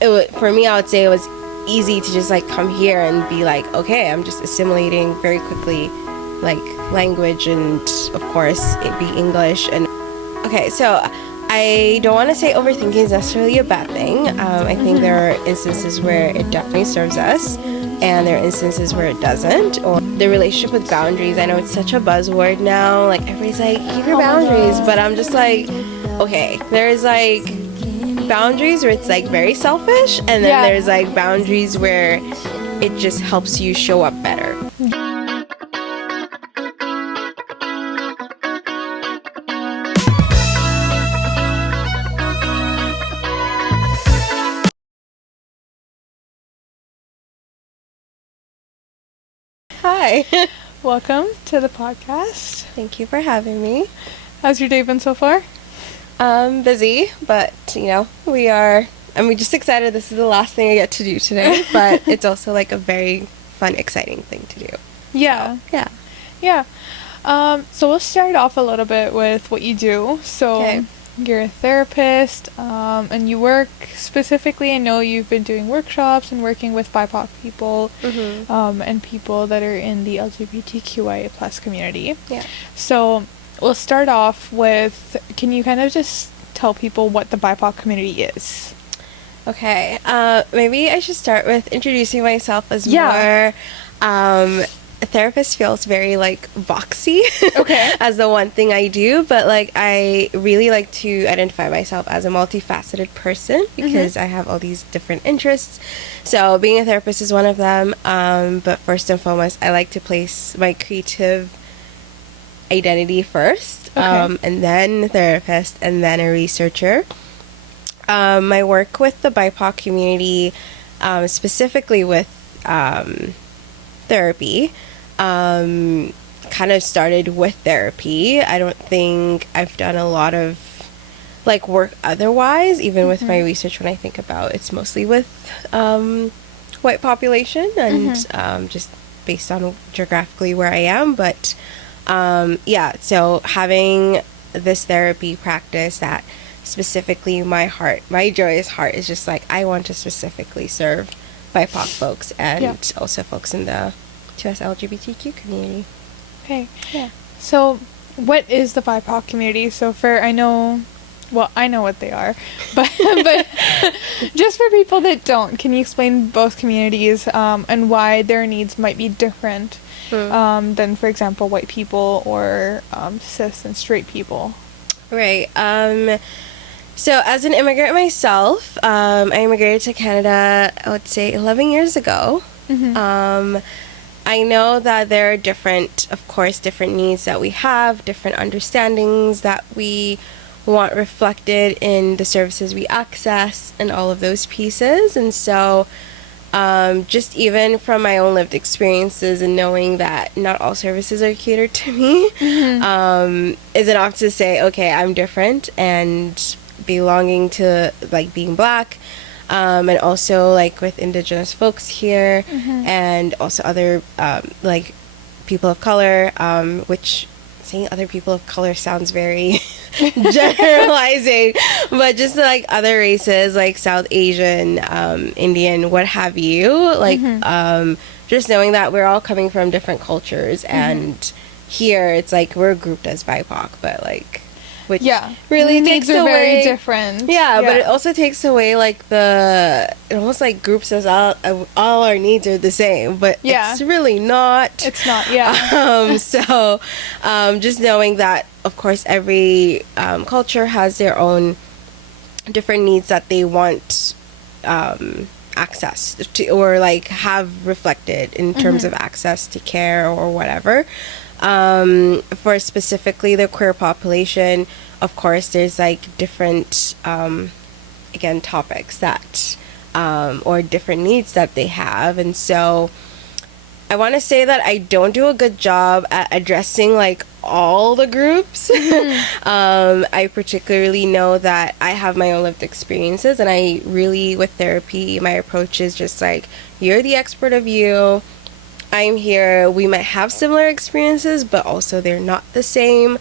for me, I would say it was easy to just like come here and be like, okay, I'm just assimilating very quickly, like language and of course it be English. And okay, so I don't want to say overthinking is necessarily a bad thing. I think there are instances where it definitely serves us, and there are instances where it doesn't. Or the relationship with boundaries. I know it's such a buzzword now. Like everybody's like, keep your boundaries, but I'm just like, okay, there's like boundaries where it's like very selfish, and then there's like boundaries where it just helps you show up better. Hi. Welcome to the podcast. Thank you for having me. How's your day been so far? Busy, but I'm just excited. This is the last thing I get to do today, but it's also like a very fun, exciting thing to do. Yeah. So, yeah. So we'll start off a little bit with what you do. So Okay. You're a therapist, and you work specifically, I know you've been doing workshops and working with BIPOC people, and people that are in the LGBTQIA plus community. Yeah. So we'll start off with, can you kind of just tell people what the BIPOC community is? Okay. Maybe I should start with introducing myself as more. A therapist feels very like boxy as the one thing I do, but like I really like to identify myself as a multifaceted person because I have all these different interests. So being a therapist is one of them, but first and foremost I like to place my creative identity first, and then therapist, and then a researcher. My work with the BIPOC community, specifically with therapy, kind of started with therapy. I don't think I've done a lot of like work otherwise, even with my research. When I think about it's mostly with white population and just based on geographically where I am, but so having this therapy practice that specifically my joyous heart is just like I want to specifically serve BIPOC folks and also folks in the US LGBTQ community. Okay. Yeah. So what is the BIPOC community? So I know what they are, but just for people that don't, can you explain both communities and why their needs might be different than, for example, white people or cis and straight people? Right. So as an immigrant myself, I immigrated to Canada, I would say 11 years ago. I know that there are different needs that we have, different understandings that we want reflected in the services we access and all of those pieces. And so just even from my own lived experiences and knowing that not all services are catered to me is enough to say, okay, I'm different, and belonging to like being Black, and also like with Indigenous folks here and also other like people of color, which saying other people of color sounds very generalizing, but just like other races like South Asian, Indian, what have you, like just knowing that we're all coming from different cultures, and here it's like we're grouped as BIPOC, but like which really needs takes are away very different. But it also takes away like it almost like groups us all our needs are the same, but it's really not. It's not. So just knowing that of course every culture has their own different needs that they want access to, or like have reflected in terms of access to care or whatever. For specifically the queer population, of course, there's like different, again, topics that, or different needs that they have. And so I want to say that I don't do a good job at addressing like all the groups. I particularly know that I have my own lived experiences, and I really, with therapy, my approach is just like, you're the expert of you. I'm here. We might have similar experiences, but also they're not the same.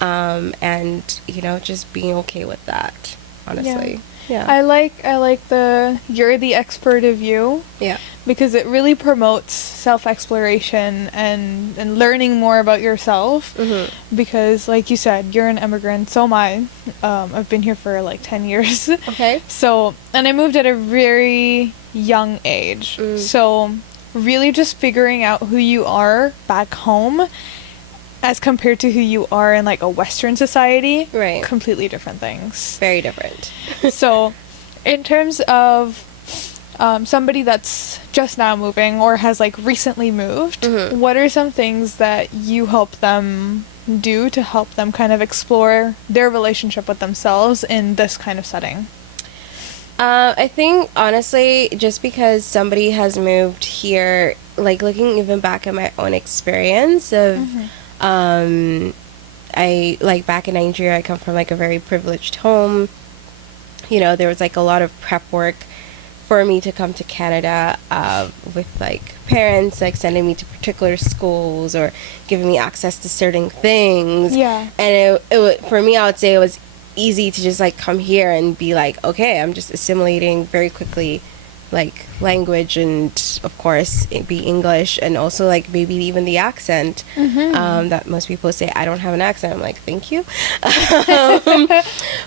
And, just being okay with that, honestly. Yeah. I like the you're the expert of you. Yeah. Because it really promotes self-exploration and learning more about yourself. Mm-hmm. Because, like you said, you're an immigrant, so am I. I've been here for like 10 years. Okay. So, and I moved at a very young age. So, really just figuring out who you are back home as compared to who you are in like a Western society. Right. Completely different things. Very different. So, in terms of somebody that's just now moving or has like recently moved, what are some things that you help them do to help them kind of explore their relationship with themselves in this kind of setting? I think, honestly, just because somebody has moved here, like looking even back at my own experience of, I, like back in Nigeria, I come from like a very privileged home. You know, there was like a lot of prep work for me to come to Canada with like parents like sending me to particular schools or giving me access to certain things. Yeah. And for me, I would say it was easy to just like come here and be like, okay, I'm just assimilating very quickly like language and of course it be English and also like maybe even the accent that most people say I don't have an accent. I'm like, thank you.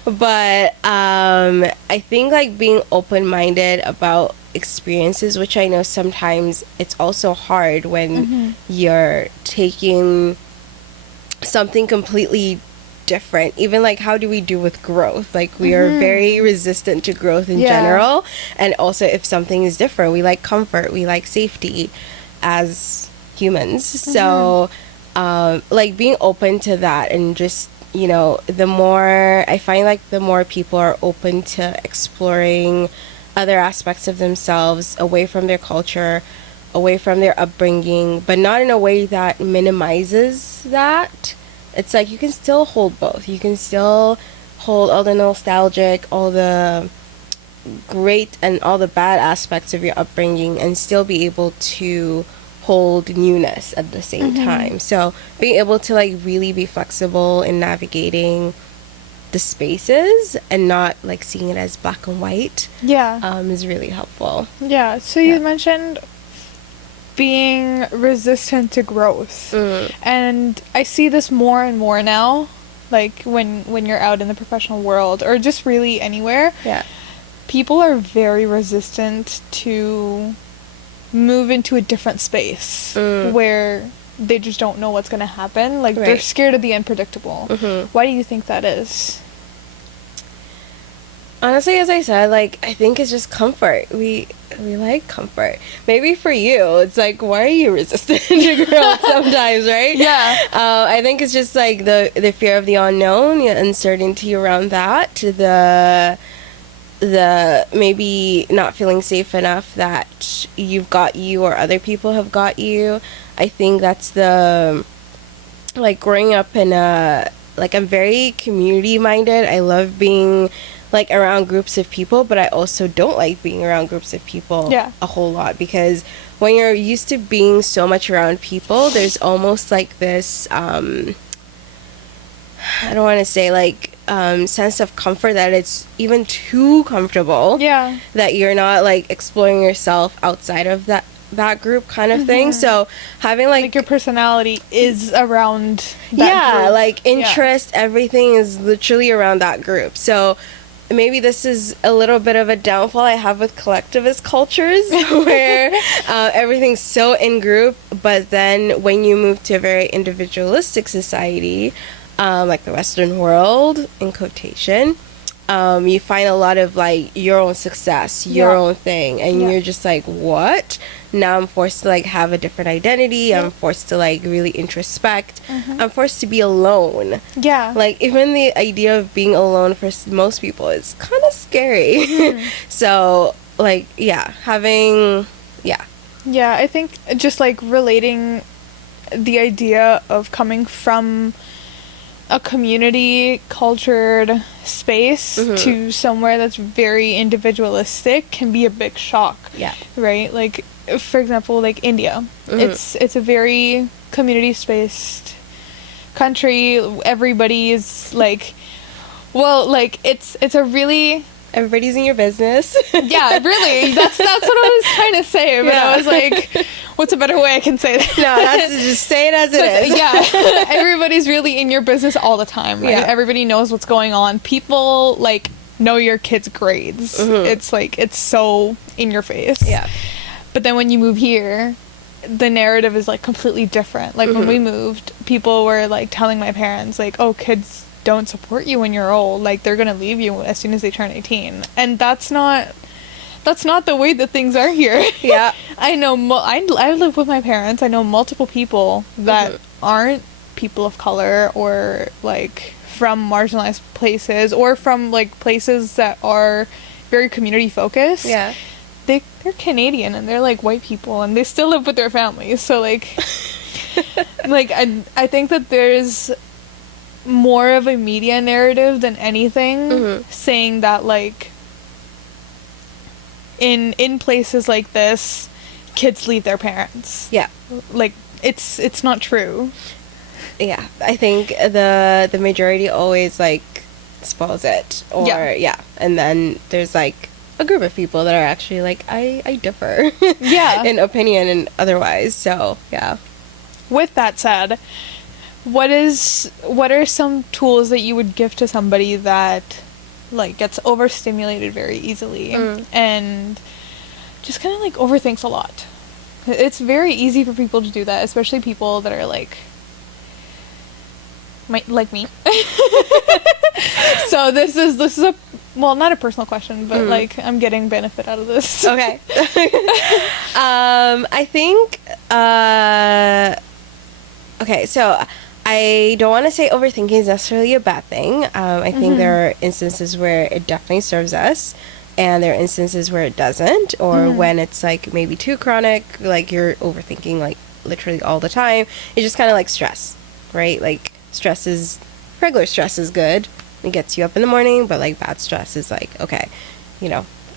But I think like being open-minded about experiences, which I know sometimes it's also hard when you're taking something completely different. Even like how do we do with growth? Like we are very resistant to growth in general, and also if something is different, we like comfort, we like safety as humans. So like being open to that, and just, you know, the more I find like the more people are open to exploring other aspects of themselves away from their culture, away from their upbringing, but not in a way that minimizes that. It's like you can still hold both. You can still hold all the nostalgic, all the great and all the bad aspects of your upbringing, and still be able to hold newness at the same time. So being able to like really be flexible in navigating the spaces and not like seeing it as black and white is really helpful. Yeah. So you mentioned being resistant to growth, and I see this more and more now, like when you're out in the professional world or just really anywhere, people are very resistant to move into a different space where they just don't know what's going to happen. Like they're scared of the unpredictable. Why do you think that is? Honestly, as I said, like, I think it's just comfort. We like comfort. Maybe for you, it's like, why are you resistant to growth sometimes, right? Yeah. I think it's just like the fear of the unknown, the uncertainty around that, the maybe not feeling safe enough that you've got you or other people have got you. I think that's the, like, growing up in like, I'm very community minded. I love being like around groups of people, but I also don't like being around groups of people a whole lot, because when you're used to being so much around people, there's almost like this I don't want to say like sense of comfort that it's even too comfortable, that you're not like exploring yourself outside of that group kind of thing. So having like your personality is around that group. Like interest, everything is literally around that group. So maybe this is a little bit of a downfall I have with collectivist cultures where everything's so in group, but then when you move to a very individualistic society, like the Western world, in quotation, you find a lot of like your own success, your own thing, and you're just like, what? Now I'm forced to like have a different identity. I'm forced to like really introspect. I'm forced to be alone. Like even the idea of being alone for most people is kind of scary. So like having I think just like relating the idea of coming from a community cultured space to somewhere that's very individualistic can be a big shock. Right? Like, for example, like India. It's a very community spaced country. Everybody is like, well, like it's a really everybody's in your business. Yeah, really. That's what I was trying to say, but I was like, what's a better way I can say that? No, that's just say it as it is. Yeah, everybody's really in your business all the time, right? Yeah. Everybody knows what's going on. People, like, know your kids' grades. It's like, it's so in your face. Yeah. But then when you move here, the narrative is, like, completely different. Like, when we moved, people were, like, telling my parents, like, oh, kids don't support you when you're old. Like, they're gonna leave you as soon as they turn 18. And that's not the way that things are here. Yeah. I know, I live with my parents. I know multiple people that aren't people of color or, like, from marginalized places or from, like, places that are very community focused. Yeah. They're Canadian and they're, like, white people and they still live with their families. So, like, like, I think that there's more of a media narrative than anything saying that, like, in places like this, kids leave their parents. Yeah. Like, it's not true. Yeah. I think the majority always, like, spoils it. Or, yeah. And then there's, like, a group of people that are actually like, I differ. Yeah. in opinion and otherwise. So, yeah. With that said, what are some tools that you would give to somebody that, like, gets overstimulated very easily and just kind of, like, overthinks a lot? It's very easy for people to do that, especially people that are, like me. So this is a, well, not a personal question, but like, I'm getting benefit out of this. Okay. I think okay, so I don't want to say overthinking is necessarily a bad thing. I think there are instances where it definitely serves us, and there are instances where it doesn't, or when it's, like, maybe too chronic, like, you're overthinking, like, literally all the time. It's just kind of like stress, right? Like, regular stress is good. It gets you up in the morning, but, like, bad stress is, like, okay,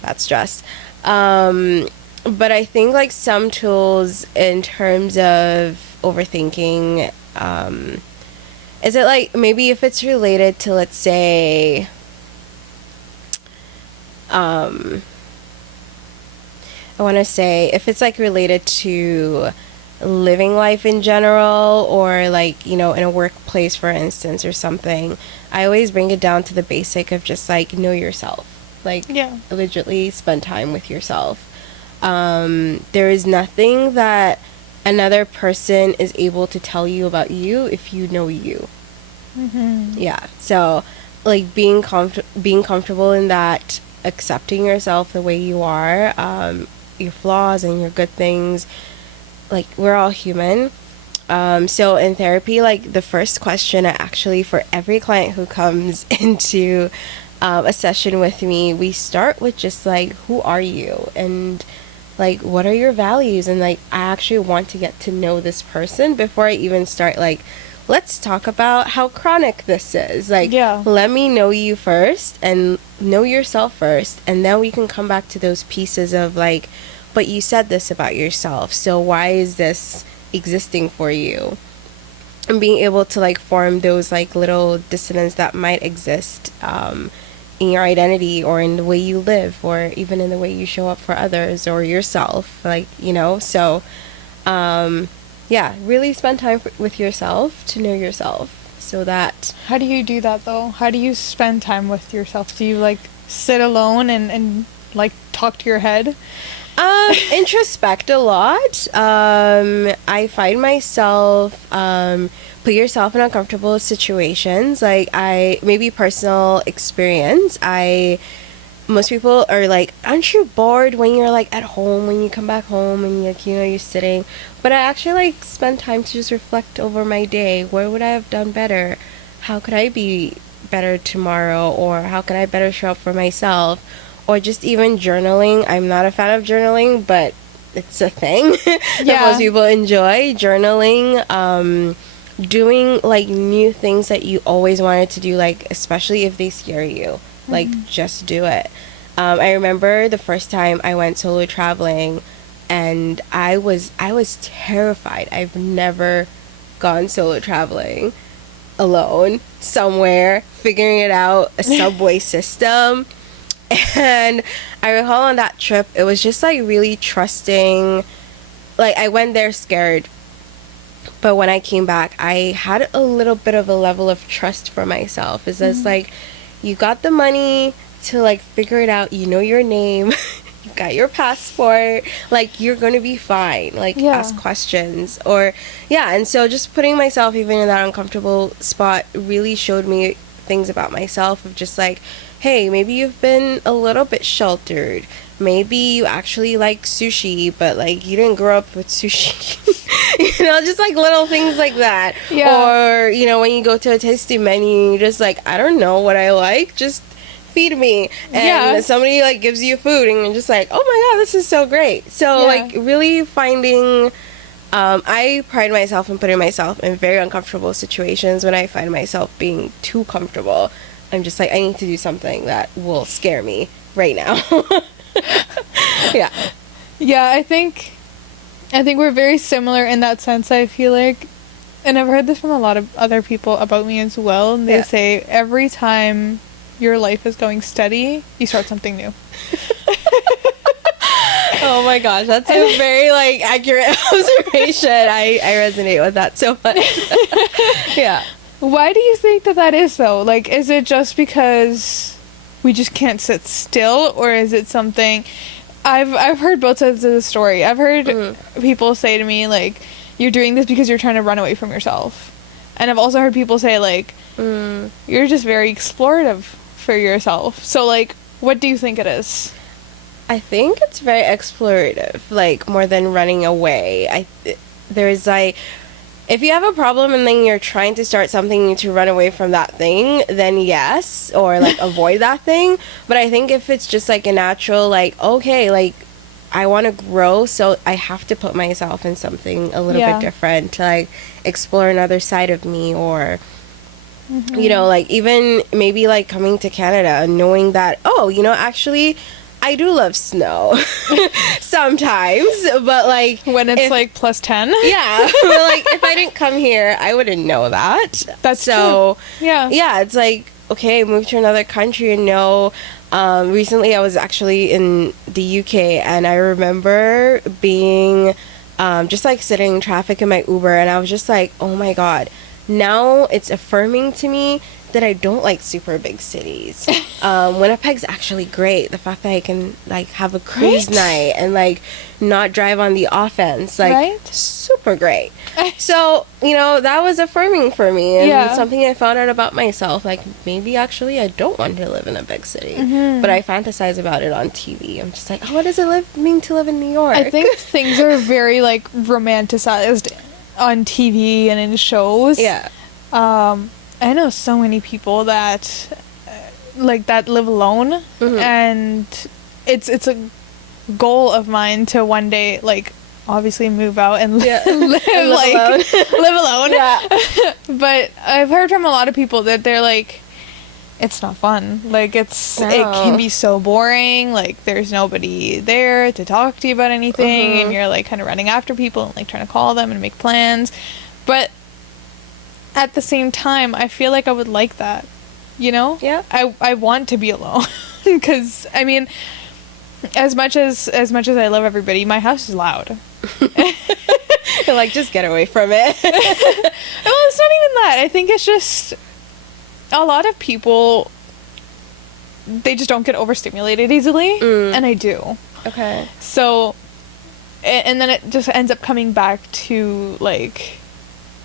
bad stress. But I think, like, some tools in terms of overthinking, is it, like, maybe if it's related to, let's say, I want to say if it's, like, related to living life in general, or, like, in a workplace, for instance, or something, I always bring it down to the basic of just, like, know yourself. Like, legitimately spend time with yourself. There is nothing that another person is able to tell you about you if you know you. Yeah. So, like, being comfortable in that, accepting yourself the way you are, your flaws and your good things. Like, we're all human. So in therapy, like, the first question actually for every client who comes into a session with me, we start with just, like, who are you? And, like, what are your values? And, like, I actually want to get to know this person before I even start, like, let's talk about how chronic this is. Like, let me know you first and know yourself first. And then we can come back to those pieces of, like, but you said this about yourself, so why is this existing for you? And being able to, like, form those, like, little dissonance that might exist in your identity, or in the way you live, or even in the way you show up for others or yourself, like, so really spend time with yourself to know yourself. So that, how do you do that, though? How do you spend time with yourself? Do you, like, sit alone and like, talk to your head? Introspect a lot. I find myself, put yourself in uncomfortable situations. Like, maybe personal experience. Most people are like, aren't you bored when you're, like, at home, when you come back home and you, like, you're sitting? But I actually, like, spend time to just reflect over my day. Where would I have done better? How could I be better tomorrow? Or how can I better show up for myself? Or just even journaling. I'm not a fan of journaling, but it's a thing that most people enjoy. Journaling, doing, like, new things that you always wanted to do, like, especially if they scare you. Like, just do it. I remember the first time I went solo traveling, and I was terrified. I've never gone solo traveling alone somewhere, figuring it out, a subway system. And I recall on that trip, it was just like really trusting. Like, I went there scared, but when I came back, I had a little bit of a level of trust for myself. It's just like, you got the money to like figure it out, you know your name, you got your passport, like you're gonna be fine. Like, ask questions, or and so just putting myself even in that uncomfortable spot really showed me things about myself, of just like, hey, maybe you've been a little bit sheltered, maybe you actually like sushi, but like you didn't grow up with sushi. You know, just like little things like that. Or, you know, when you go to a tasting menu, you're just like, I don't know what I like, just feed me. And somebody like gives you food and you're just like, oh my god, this is so great. So like really finding, I pride myself in putting myself in very uncomfortable situations. When I find myself being too comfortable, I'm just like, I need to do something that will scare me right now. I think we're very similar in that sense, I feel like. And I've heard this from a lot of other people about me as well, and they say every time your life is going steady, you start something new. Oh my gosh, that's a very like accurate observation. I resonate with that so much. Why do you think that is though? Like, is it just because we just can't sit still, or is it something? I've heard both sides of the story. I've heard people say to me like, you're doing this because you're trying to run away from yourself. And I've also heard people say like, you're just very explorative for yourself. So like, what do you think it is? I think it's very explorative, like more than running away. There's like, if you have a problem and then you're trying to start something to run away from that thing, then yes, or like avoid that thing. But I think if it's just like a natural, like, okay, like I want to grow, so I have to put myself in something a little bit different to like explore another side of me, or you know, like even maybe like coming to Canada and knowing that, oh, you know, actually I do love snow sometimes, but like when it's like plus 10. But like if I didn't come here, I wouldn't know that. That's so true. Yeah, it's like, okay, move to another country and know. Recently I was actually in the UK, and I remember being just like sitting in traffic in my Uber, and I was just like, oh my god, now it's affirming to me that I don't like super big cities. Winnipeg's actually great. The fact that I can like have a cruise night and like not drive on the offense, like super great. So, you know, that was affirming for me, and something I found out about myself. Like, maybe actually I don't want to live in a big city, but I fantasize about it on TV. I'm just like, oh, what does it mean to live in New York? I think things are very like romanticized on TV and in shows. I know so many people that like that live alone, and it's a goal of mine to one day like obviously move out and live alone. Live alone. But I've heard from a lot of people that they're like, it's not fun. Like it can be so boring. Like there's nobody there to talk to you about anything, and you're like kind of running after people and like trying to call them and make plans. But at the same time, I feel like I would like that, you know? I want to be alone, because I mean, as much as I love everybody, my house is loud. Like, just get away from it. Well, it's not even that. I think it's just a lot of people, they just don't get overstimulated easily, and I do. Okay. So, and then it just ends up coming back to like,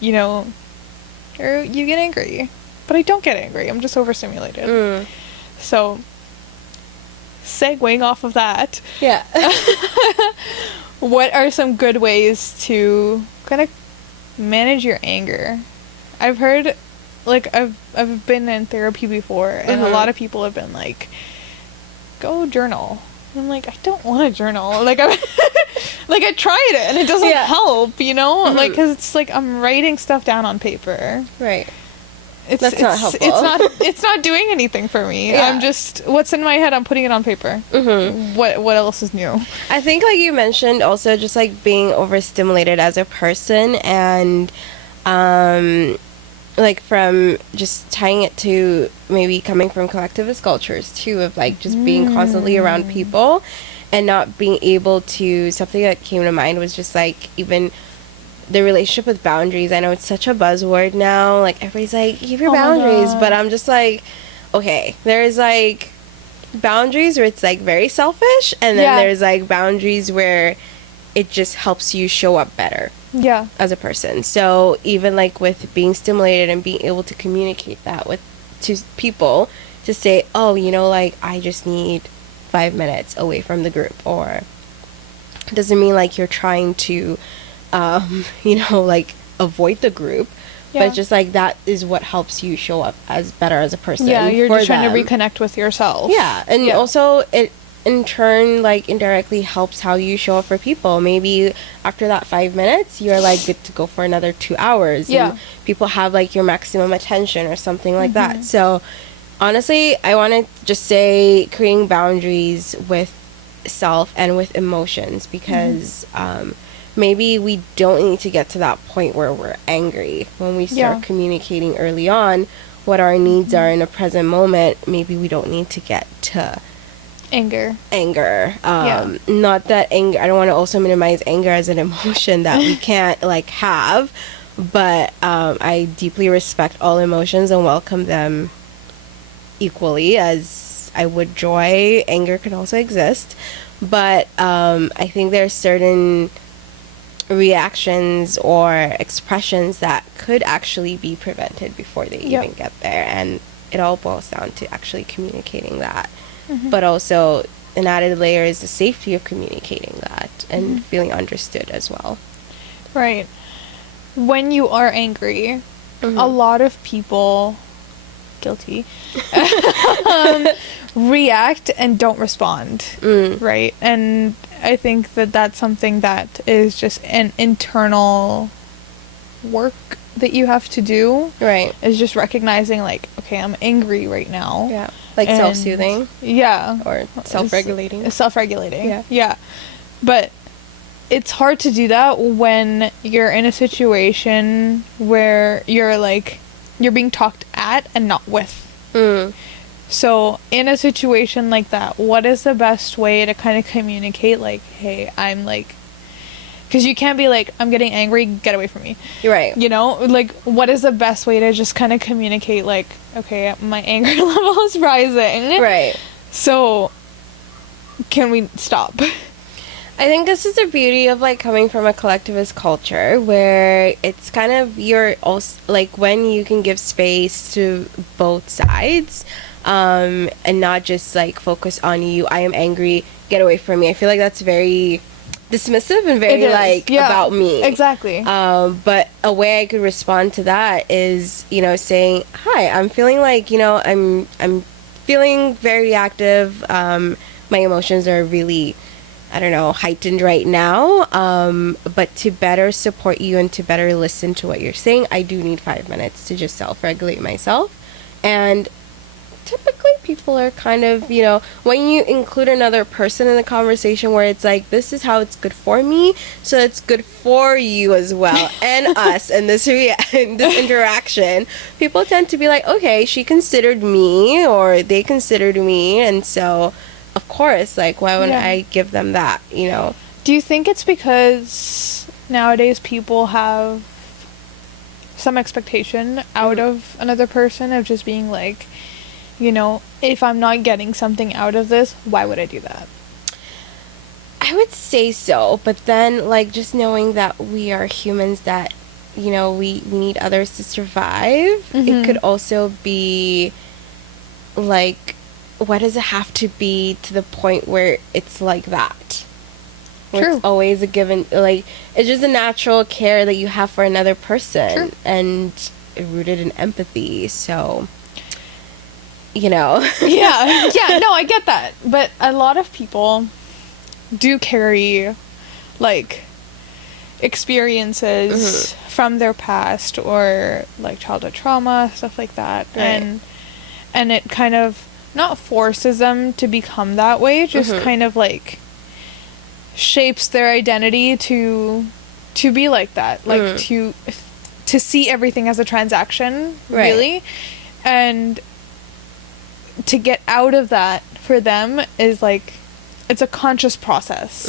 you know, or you get angry, but I don't get angry. I'm just overstimulated. So, segueing off of that, what are some good ways to kind of manage your anger? I've heard, like, I've been in therapy before, and a lot of people have been like, go journal. And I'm like, I don't want to journal. Like, I tried it, and it doesn't help, you know? Like, because it's like I'm writing stuff down on paper. Right. That's not helpful. It's not doing anything for me. I'm just, what's in my head, I'm putting it on paper. What else is new? I think, like you mentioned, also just like being overstimulated as a person, and like from just tying it to maybe coming from collectivist cultures too, of like just being constantly around people and not being able to, something that came to mind was just like even the relationship with boundaries. I know it's such a buzzword now, like everybody's like, keep your boundaries, but I'm just like, okay, there's like boundaries where it's like very selfish, and then there's like boundaries where it just helps you show up better as a person. So even like with being stimulated and being able to communicate that with to people, to say, oh, you know, like I just need 5 minutes away from the group, or it doesn't mean like you're trying to you know, like avoid the group, but just like that is what helps you show up as better as a person. You're just trying to reconnect with yourself. And also it in turn like indirectly helps how you show up for people. Maybe after that 5 minutes you're like good to go for another 2 hours, and people have like your maximum attention or something like that. So honestly, I want to just say creating boundaries with self and with emotions, because maybe we don't need to get to that point where we're angry. When we start communicating early on what our needs are in a present moment, maybe we don't need to get to anger. Not that anger, I don't want to also minimize anger as an emotion that we can't like have, but I deeply respect all emotions and welcome them equally as I would joy. Anger can also exist, but I think there's certain reactions or expressions that could actually be prevented before they even get there, and it all boils down to actually communicating that. But also an added layer is the safety of communicating that and feeling understood as well. Right. When you are angry, a lot of people, guilty, react and don't respond, right? And I think that that's something that is just an internal work that you have to do. Right. Is just recognizing like, okay, I'm angry right now. Yeah. Like self-soothing. Yeah. Or self-regulating. Self-regulating. Yeah. But it's hard to do that when you're in a situation where you're like, you're being talked at and not with. So in a situation like that, what is the best way to kind of communicate like, hey, I'm like, because you can't be like, I'm getting angry, get away from me. You're right. You know, like, what is the best way to just kind of communicate like, okay, my anger level is rising. Right. So can we stop? I think this is the beauty of like coming from a collectivist culture, where it's kind of, you're also like, when you can give space to both sides, and not just like focus on you. I am angry, get away from me. I feel like that's very dismissive and very like about me. Exactly. But a way I could respond to that is, you know, saying, hi, I'm feeling like, you know, I'm feeling very reactive. My emotions are really, I don't know, heightened right now. But to better support you and to better listen to what you're saying, I do need 5 minutes to just self-regulate myself. And typically people are kind of, you know, when you include another person in the conversation where it's like, this is how it's good for me, so it's good for you as well, and us, and this interaction, people tend to be like, okay, she considered me, or they considered me, and so of course, like, why wouldn't I give them that, you know? Do you think it's because nowadays people have some expectation out of another person of just being like, you know, if I'm not getting something out of this, why would I do that? I would say so, but then, like, just knowing that we are humans, that, you know, we need others to survive, it could also be, like, what does it have to be to the point where it's like that? Where True. It's always a given, like, it's just a natural care that you have for another person. True. And rooted in empathy, so... You know. Yeah, no, I get that. But a lot of people do carry, like, experiences from their past, or, like, childhood trauma, stuff like that. Right. And it kind of not forces them to become that way, just kind of, like, shapes their identity to be like that. Like, to to see everything as a transaction, Right. really. And to get out of that for them is like, it's a conscious process,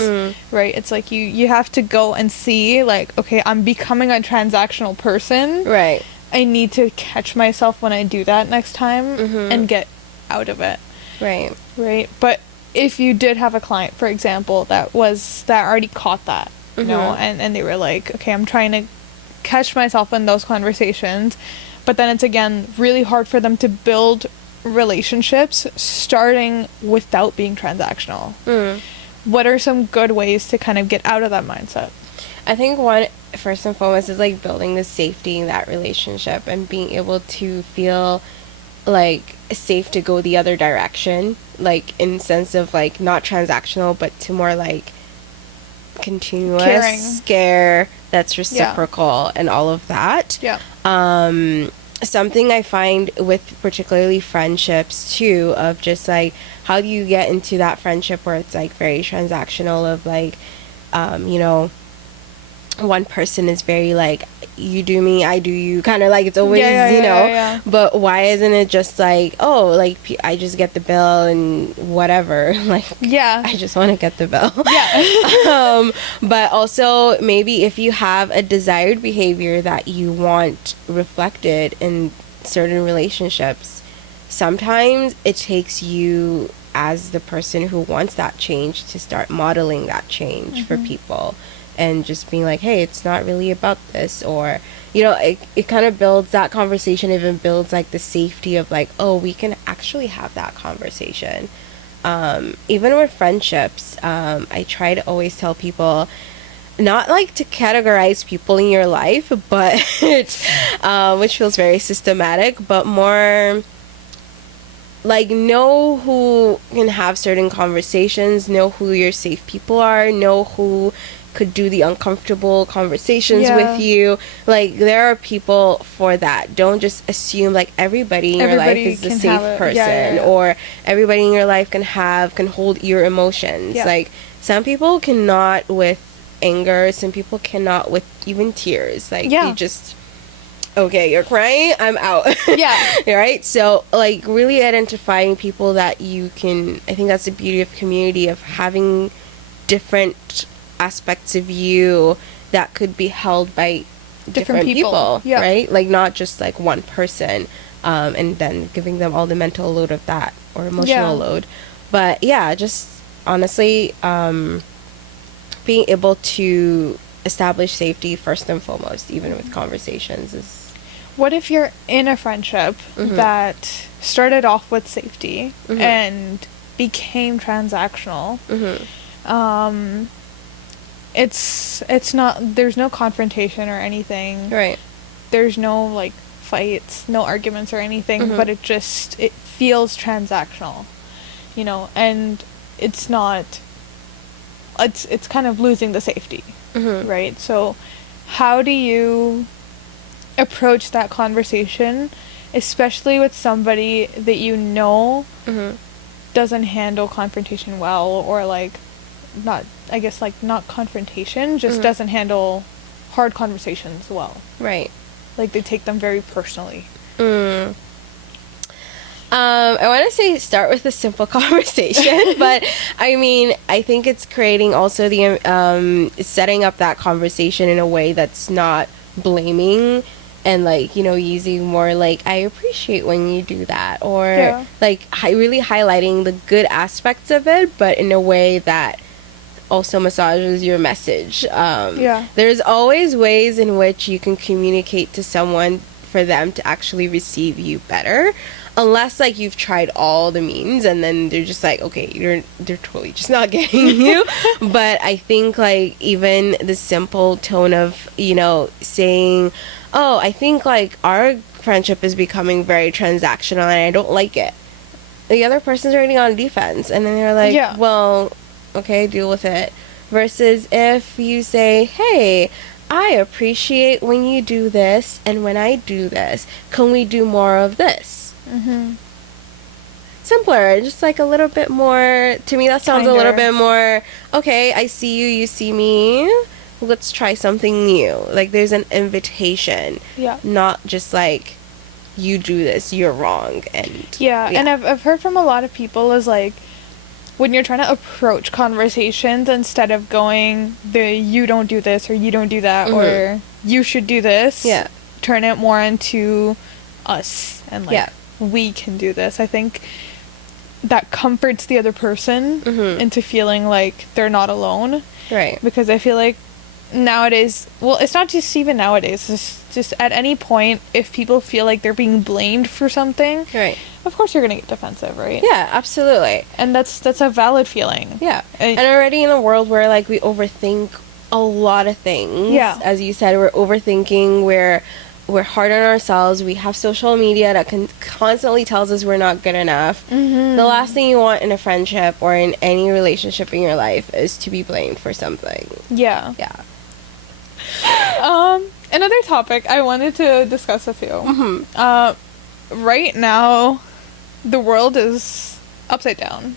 right? It's like you have to go and see, like, okay, I'm becoming a transactional person. Right. I need to catch myself when I do that next time and get out of it. Right. Right. But if you did have a client, for example, that already caught that, you know, and they were like, okay, I'm trying to catch myself in those conversations, but then it's, again, really hard for them to build relationships starting without being transactional. What are some good ways to kind of get out of that mindset? I think one, first and foremost, is like building the safety in that relationship and being able to feel like safe to go the other direction, like in sense of like not transactional, but to more like continuous Caring. care that's reciprocal and all of that. Something I find with particularly friendships too, of just like, how do you get into that friendship where it's like very transactional, of like, you know, one person is very like, you do me, I do you, kind of like, it's always, you know, but why isn't it just like, oh, like, I just get the bill and whatever, like, I just want to get the bill. But also, maybe if you have a desired behavior that you want reflected in certain relationships, sometimes it takes you as the person who wants that change to start modeling that change for people. And just being like, hey, it's not really about this, or, you know, it kind of builds that conversation, even builds like the safety of like, oh, we can actually have that conversation. Even with friendships, I try to always tell people, not like to categorize people in your life, but which feels very systematic, but more like, know who can have certain conversations, know who your safe people are, know who could do the uncomfortable conversations with you. Like, there are people for that. Don't just assume like everybody in your life is the safe person, or everybody in your life can hold your emotions. Like, some people cannot with anger, some people cannot with even tears. Like, you just, okay, you're crying, I'm out. Right? So, like, really identifying people that you can, I think that's the beauty of community, of having different aspects of you that could be held by different people. Right? Like, not just like one person, and then giving them all the mental load of that, or emotional load. But just honestly, being able to establish safety first and foremost, even with conversations, is... What if you're in a friendship that started off with safety and became transactional? It's not, there's no confrontation or anything. Right. There's no like fights, no arguments or anything, but it feels transactional, you know, and it's not, it's kind of losing the safety, right? So how do you approach that conversation, especially with somebody that you know doesn't handle confrontation well, or like not confrontation, just doesn't handle hard conversations well. Right. Like, they take them very personally. I want to say start with a simple conversation, but I mean, I think it's creating also the setting up that conversation in a way that's not blaming, and like, you know, using more like, I appreciate when you do that, or like really highlighting the good aspects of it, but in a way that also massages your message. There's always ways in which you can communicate to someone for them to actually receive you better, unless like you've tried all the means and then they're just like, okay, they're totally just not getting you. But I think like even the simple tone of, you know, saying, oh, I think like our friendship is becoming very transactional and I don't like it. The other person's already on defense, and then they're like, well, okay, deal with it. Versus if you say, hey, I appreciate when you do this, and when I do this, can we do more of this? Simpler, just like a little bit more, to me that sounds a little bit more, okay, I see you, you see me, let's try something new. Like, there's an invitation. Yeah. Not just like, you do this, you're wrong. And and I've heard from a lot of people is like, when you're trying to approach conversations, instead of going you don't do this or you don't do that or you should do this, turn it more into us and like we can do this. I think that comforts the other person into feeling like they're not alone. Right. Because I feel like nowadays, well, it's not just even nowadays, it's just at any point, if people feel like they're being blamed for something, right, of course you're gonna get defensive, right? Yeah, absolutely. And that's a valid feeling. Yeah. And already in a world where like we overthink a lot of things, as you said, we're overthinking, we're hard on ourselves, we have social media that constantly tells us we're not good enough. The last thing you want in a friendship or in any relationship in your life is to be blamed for something. Yeah. Another topic I wanted to discuss with you. Right now, the world is upside down.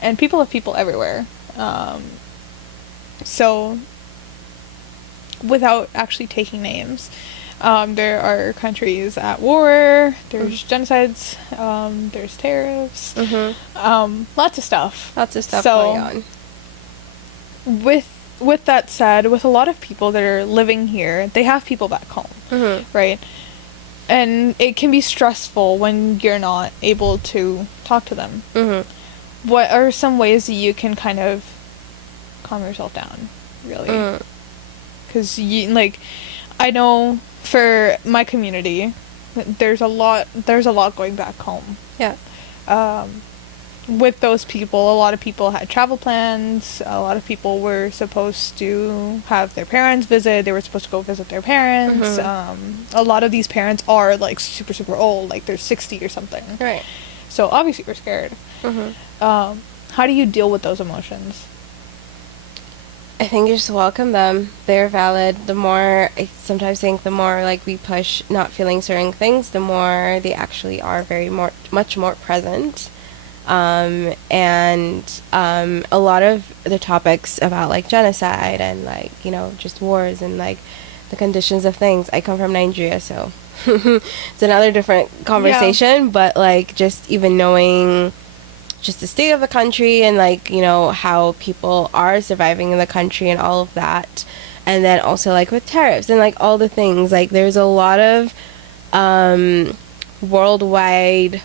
And people have people everywhere. So, without actually taking names, there are countries at war, there's genocides, there's tariffs, lots of stuff. Going on. With that said, with a lot of people that are living here, they have people back home, right? And it can be stressful when you're not able to talk to them. What are some ways that you can kind of calm yourself down, really? Because I know for my community, there's a lot going back home. With those people, a lot of people had travel plans. A lot of people were supposed to have their parents visit. They were supposed to go visit their parents. A lot of these parents are like super, super old, like they're 60 or something. Right. So obviously we're scared. How do you deal with those emotions? I think you just welcome them. They're valid. I sometimes think the more like we push not feeling certain things, the more they actually are much more present. And a lot of the topics about like genocide and like, you know, just wars and like the conditions of things. I come from Nigeria, so it's another different conversation, but like just even knowing just the state of the country and like, you know, how people are surviving in the country and all of that. And then also like with tariffs and like all the things, like there's a lot of worldwide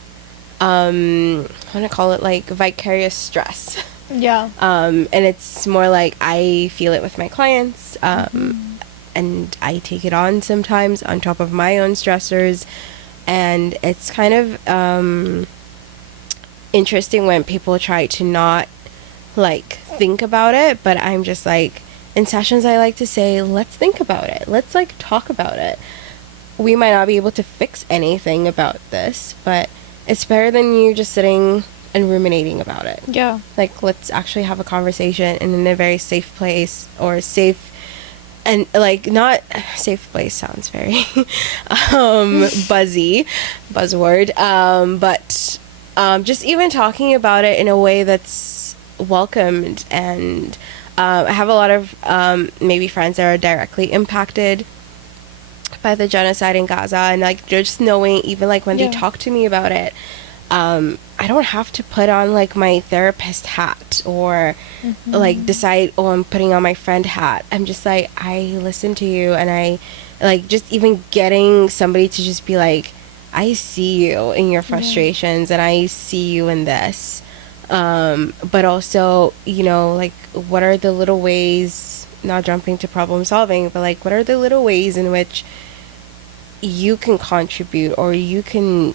I want to call it like vicarious stress. And it's more like I feel it with my clients, and I take it on sometimes on top of my own stressors, and it's kind of interesting when people try to not like think about it, but I'm just like, in sessions I like to say, let's think about it, let's like talk about it. We might not be able to fix anything about this, but it's better than you just sitting and ruminating about it. Like, let's actually have a conversation and in a very safe place, or safe, and like not safe place sounds very buzzword, but just even talking about it in a way that's welcomed. And I have a lot of maybe friends that are directly impacted by the genocide in Gaza, and like just knowing even like when they talk to me about it, I don't have to put on like my therapist hat or like decide, oh, I'm putting on my friend hat. I'm just like, I listen to you, and I like just even getting somebody to just be like, I see you in your frustrations and I see you in this, but also, you know, like what are the little ways, not jumping to problem solving, but like what are the little ways in which you can contribute or you can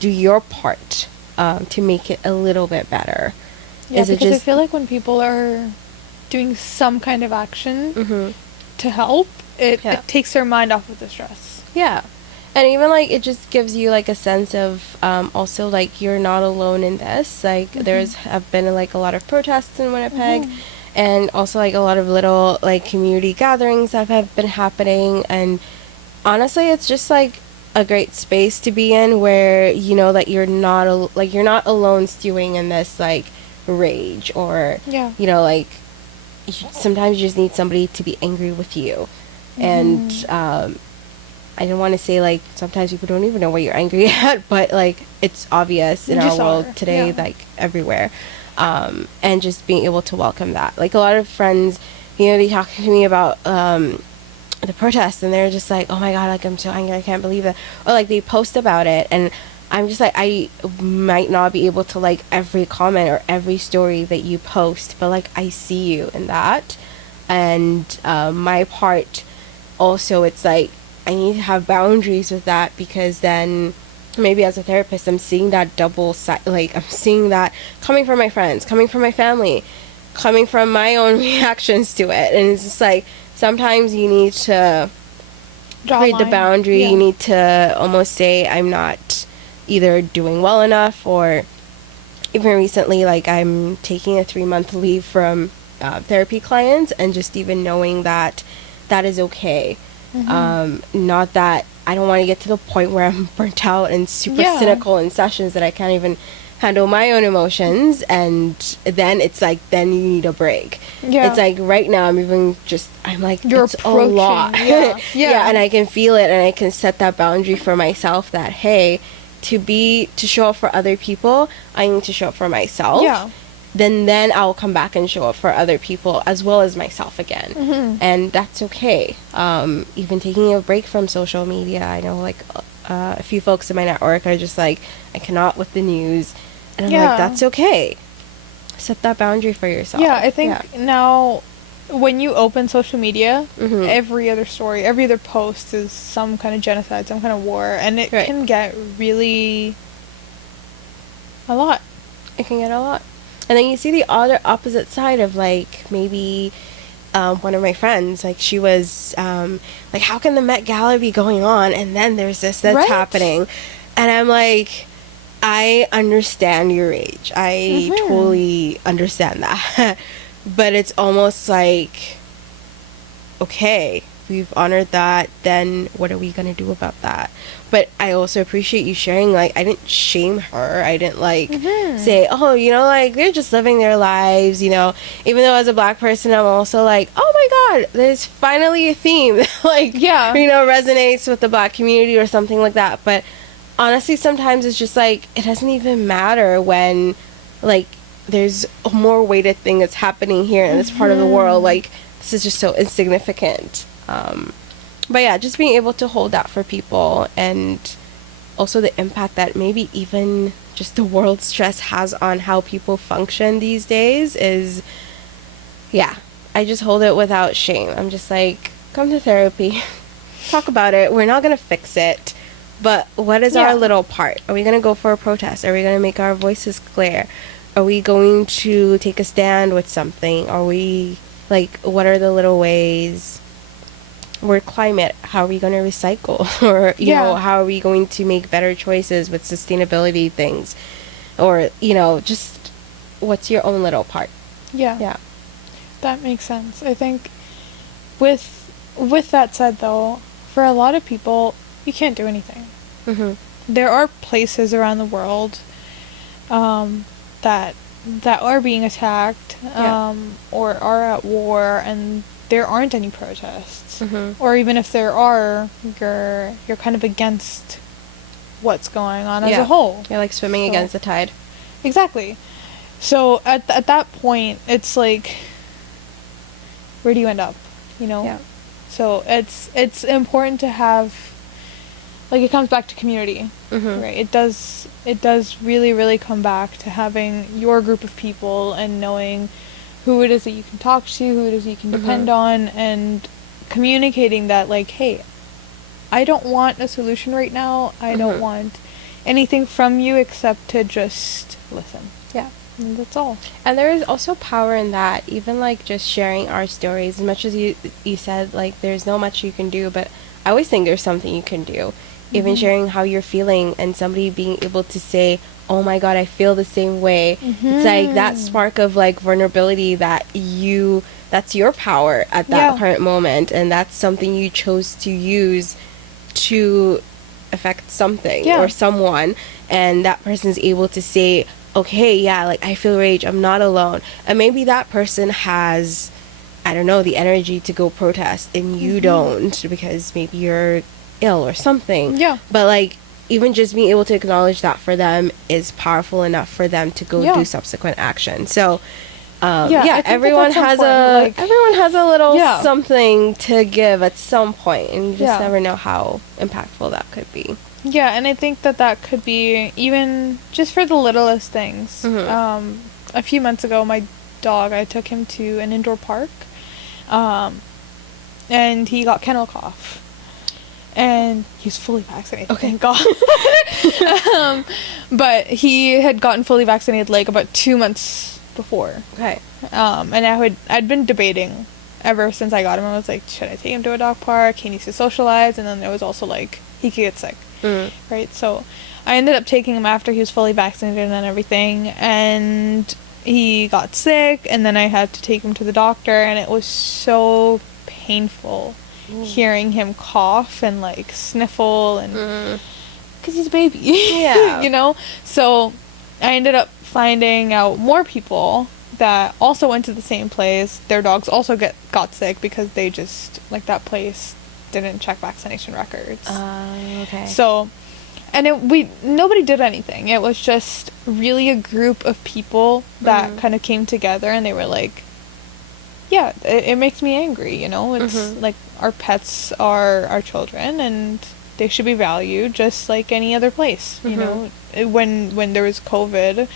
do your part to make it a little bit better. Because I feel like when people are doing some kind of action to help, it takes their mind off of the stress. And even like it just gives you like a sense of also like you're not alone in this. Like have been like a lot of protests in Winnipeg, and also like a lot of little like community gatherings that have been happening, and honestly it's just like a great space to be in, where you know that you're not alone stewing in this like rage, or you know, like sometimes you just need somebody to be angry with you. And I don't want to say, like, sometimes people don't even know what you're angry at, but, like, it's obvious in our world today, like, everywhere. And just being able to welcome that. Like, a lot of friends, you know, they talk to me about the protests, and they're just like, oh my god, like, I'm so angry, I can't believe it. Or, like, they post about it, and I'm just like, I might not be able to like every comment or every story that you post, but, like, I see you in that. And my part also, it's like, I need to have boundaries with that, because then maybe as a therapist, I'm seeing that double side, like, I'm seeing that coming from my friends, coming from my family, coming from my own reactions to it. And it's just like, sometimes you need to create the boundary. You need to almost say, I'm not either doing well enough, or even recently, like, I'm taking a 3-month leave from therapy clients, and just even knowing that that is okay. Not that I don't want to get to the point where I'm burnt out and super cynical in sessions that I can't even handle my own emotions, and then it's like, then you need a break. It's like, right now I'm like, you're it's a lot. Yeah. And I can feel it, and I can set that boundary for myself that, hey, to show up for other people, I need to show up for myself. Then I'll come back and show up for other people as well as myself again. And that's okay. Even taking a break from social media, I know, like, a few folks in my network are just like, I cannot with the news, and I'm like, that's okay. Set that boundary for yourself. I think now when you open social media, every other story, every other post is some kind of genocide, some kind of war, and it can get really a lot. It can get a lot. And then you see the other opposite side of, like, maybe one of my friends, like, she was like, how can the Met Gala be going on, and then there's this that's happening? And I'm like, I understand your rage. I totally understand that. But it's almost like, okay, we've honored that, then what are we gonna do about that? But I also appreciate you sharing, like, I didn't shame her. I didn't, like, say, oh, you know, like, they're just living their lives, you know. Even though as a black person, I'm also like, oh my god, there's finally a theme that, like, you know, resonates with the black community or something like that. But honestly, sometimes it's just like, it doesn't even matter when, like, there's a more weighted thing that's happening here in this part of the world. Like, this is just so insignificant. But yeah, just being able to hold that for people, and also the impact that maybe even just the world stress has on how people function these days is, I just hold it without shame. I'm just like, come to therapy, talk about it. We're not going to fix it, but what is our little part? Are we going to go for a protest? Are we going to make our voices clear? Are we going to take a stand with something? Are we, like, what are the little ways? We're climate, how are we going to recycle? Or, you know, how are we going to make better choices with sustainability things? Or, you know, just what's your own little part? Yeah. That makes sense. I think with that said, though, for a lot of people, you can't do anything. There are places around the world that are being attacked or are at war, and there aren't any protests. Or even if there are, you're kind of against what's going on as a whole. You're like swimming against the tide. Exactly. So at that point, it's like, where do you end up? You know? So it's important to have, like, it comes back to community, right? It does really, really come back to having your group of people and knowing who it is that you can talk to, who it is you can depend on, and communicating that, like, hey, I don't want a solution right now. I don't want anything from you except to just listen. And that's all. And there is also power in that, even, like, just sharing our stories. As much as you said, like, there's no much you can do, but I always think there's something you can do. Even sharing how you're feeling, and somebody being able to say, oh my god, I feel the same way. It's like that spark of, like, vulnerability that's your power at that current moment, and that's something you chose to use to affect something or someone, and that person's able to say, okay, like, I feel rage, I'm not alone. And maybe that person has I don't know, the energy to go protest and you don't because maybe you're ill or something. Yeah. But like, even just being able to acknowledge that for them is powerful enough for them to go do subsequent action. So everyone has everyone has a little something to give at some point, and you just never know how impactful that could be. Yeah, and I think that could be even just for the littlest things. A few months ago, my dog, I took him to an indoor park, and he got kennel cough. And he's fully vaccinated, thank God. But he had gotten fully vaccinated like about 2 months before. Okay. And I'd been debating ever since I got him. I was like, should I take him to a dog park? He needs to socialize. And then there was also like, he could get sick. Right? So I ended up taking him after he was fully vaccinated and everything. And he got sick. And then I had to take him to the doctor. And it was so painful hearing him cough and like sniffle, and because he's a baby. You know. So I ended up finding out more people that also went to the same place. Their dogs also got sick because they just, like, that place didn't check vaccination records. Okay. So, and nobody did anything. It was just really a group of people that kind of came together, and they were like, yeah, it makes me angry, you know? It's like, our pets are our children, and they should be valued just like any other place, you know? When there was COVID,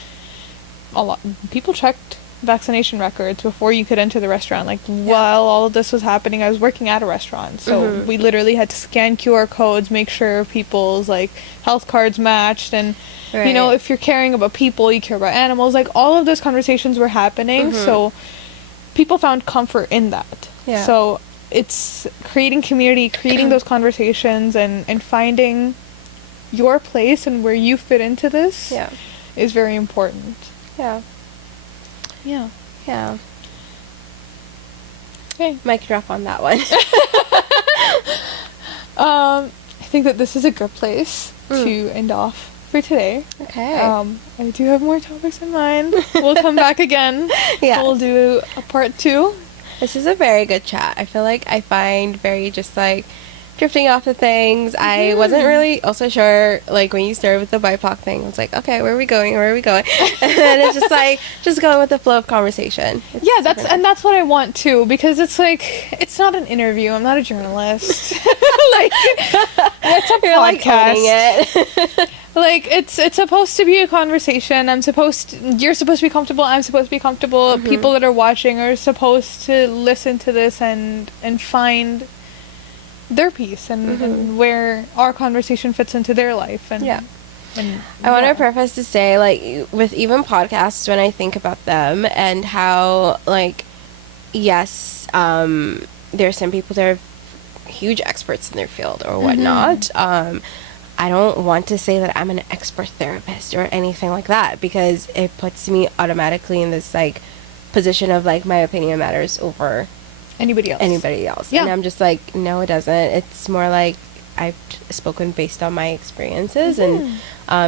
a lot people checked vaccination records before you could enter the restaurant. Like, while all of this was happening, I was working at a restaurant, so we literally had to scan QR codes, make sure people's, like, health cards matched, and you know, if you're caring about people, you care about animals, like, all of those conversations were happening, so people found comfort in that. So it's creating community, creating those conversations, and finding your place and where you fit into this is very important. Yeah. Okay. Mic drop on that one. I think that this is a good place to end off for today. Okay. I do have more topics in mind. We'll come back again. We'll do a part 2. This is a very good chat. I feel like I find very just like drifting off the things. I wasn't really also sure, like, when you started with the BIPOC thing, I was like, okay, where are we going? And then it's just like, just going with the flow of conversation. It's that's what I want too, because it's like, it's not an interview. I'm not a journalist. Like, it's a podcast. Like, like, it's supposed to be a conversation. You're supposed to be comfortable. I'm supposed to be comfortable. People that are watching are supposed to listen to this and find their piece and where our conversation fits into their life. And I want to preface to say, like, with even podcasts, when I think about them and how, like, yes, there's some people that are huge experts in their field or whatnot. I don't want to say that I'm an expert therapist or anything like that, because it puts me automatically in this, like, position of, like, my opinion matters over anybody else. And I'm just like, no, it doesn't. It's more like I've spoken based on my experiences. And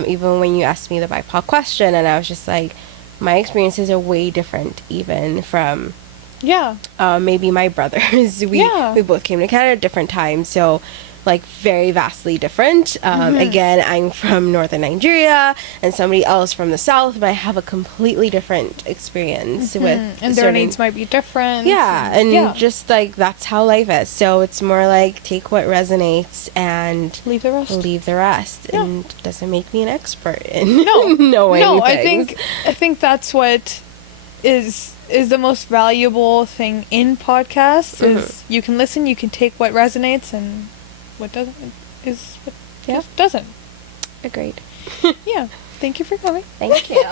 even when you asked me the BIPOC question, and I was just like, my experiences are way different even from maybe my brothers. We both came to Canada at different times, so, like, very vastly different. Again, I'm from northern Nigeria and somebody else from the south, but I have a completely different experience with, and their needs might be different. Just like, that's how life is. So it's more like, take what resonates and leave the rest. And it doesn't make me an expert in knowing things. I think that's what is the most valuable thing in podcasts is you can listen, you can take what resonates, and what doesn't is what just doesn't. Agreed. Thank you for coming. Thank you.